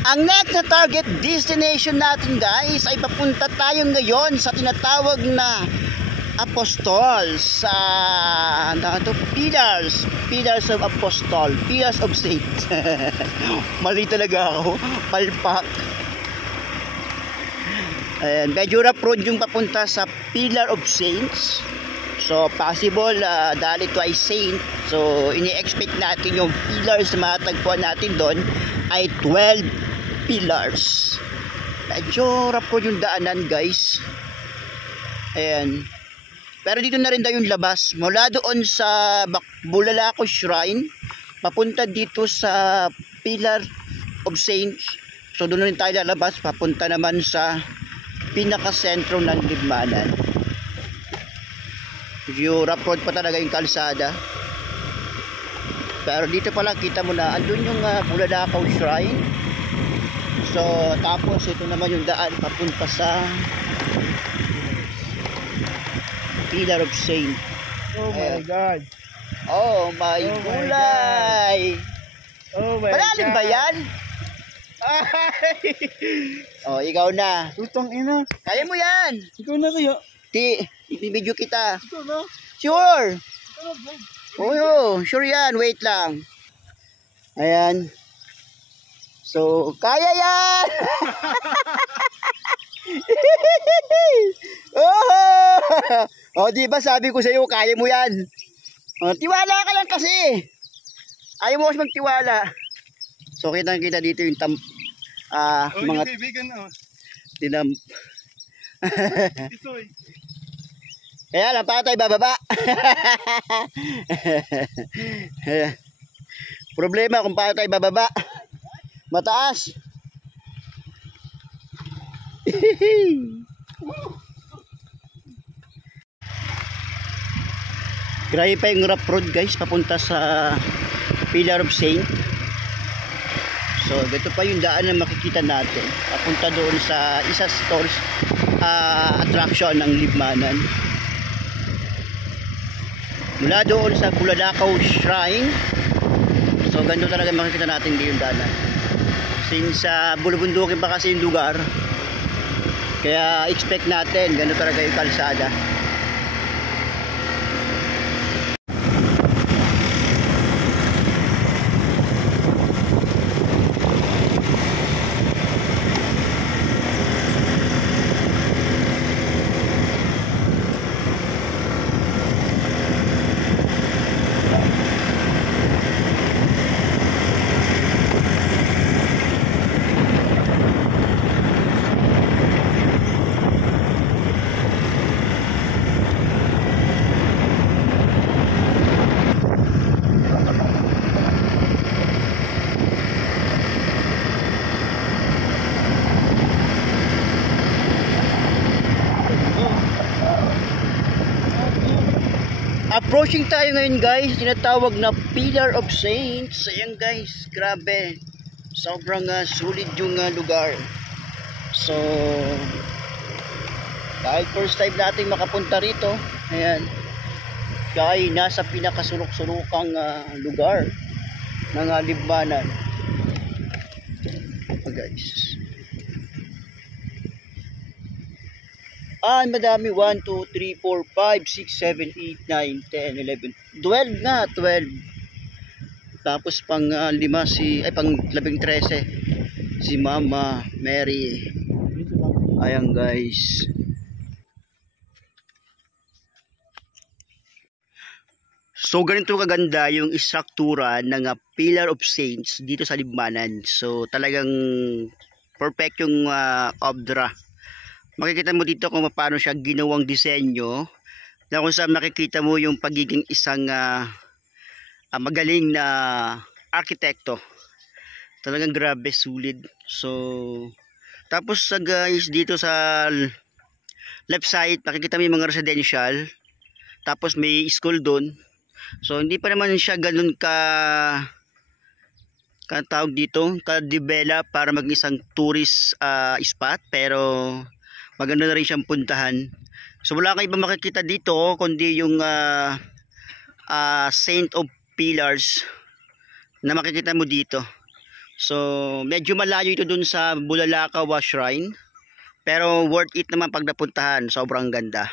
Ang next na target destination natin guys ay papunta tayo ngayon sa tinatawag na Apostol sa Pillars of Apostol, Pillars of Saints. Mali talaga ako, palpak. Ayan, medyo rough road yung papunta sa Pillar of Saints. So possible dahil ito ay saint, so ini-expect natin yung pillars na matagpuan natin doon ay 12 pillars. Medyo rough road yung daanan guys. Ayan. Pero dito na rin daw yung labas. Mula doon sa Bulalakaw Shrine papunta dito sa Pillar of Saints. So doon rin tayo lalabas, papunta naman sa pinaka-sentro ng Libmanan. Medyo rough road pa talaga yung kalsada. Pero dito pala kita mo na andun yung Bulalakaw Shrine. So tapos ito naman yung daan papunta sa Pillar of Saint. Oh my God. Oh my gulay. Oh my Malalim God. ba yan? Oh, ikaw na. Utang ina. Kaya mo yan. Ikaw na kaya. Ibibidyo kita. Ikaw na. Sure. Ikaw na, vlog. Oo, sure yan. Wait lang. Ayan. So, kaya yan! Oh, di ba sabi ko sa iyo, kaya mo yan. Oh, tiwala ka lang kasi. Ayaw mo kasi magtiwala. So, kita dito yung mga yung kaibigan na. tinam. Ito eh. Kaya lang, paano tayo bababa? Problema kung paano tayo bababa. Mataas. Grabe pa yung rough road guys papunta sa Pillar of Saint. So dito pa yung daan na makikita natin papunta doon sa isa stores attraction ng Libmanan. Mula doon sa Bulalakaw Shrine. So ganito talaga makikita natin dito yung daanan. Since bulubundukin pa kasi yung lugar, kaya expect natin ganito talaga yung kalsada. Approaching tayo ngayon guys, tinatawag na Pillar of Saints. Ayan guys, grabe. Sobrang sulit yung lugar. So, dahil first time natin makapunta rito, ayan, siya ay nasa pinakasulok-sulukang lugar ng Libmanan. Guys. Madami. 1, 2, 3, 4, 5, 6, 7, 8, 9, 10, 11, 12 na, 12. Tapos pang 5 pang 13 si Mama Mary. Ayan guys. So ganito kaganda yung istruktura ng Pillar of Saints dito sa Libmanan. So talagang perfect yung obra. Makikita mo dito kung paano siya ginawang disenyo, na kung saan makikita mo yung pagiging isang magaling na arkitekto. Talagang grabe, sulit. So tapos guys, dito sa left side makikita mo yung mga residential, tapos may school doon. So hindi pa naman siya ganun tawag dito, ka-develop para maging isang tourist spot, pero maganda na rin siyang puntahan. So wala kang iba makikita dito kundi yung Saint of Pillars na makikita mo dito. So, medyo malayo ito dun sa Bulalakawa Shrine. Pero worth it naman pag napuntahan. Sobrang ganda.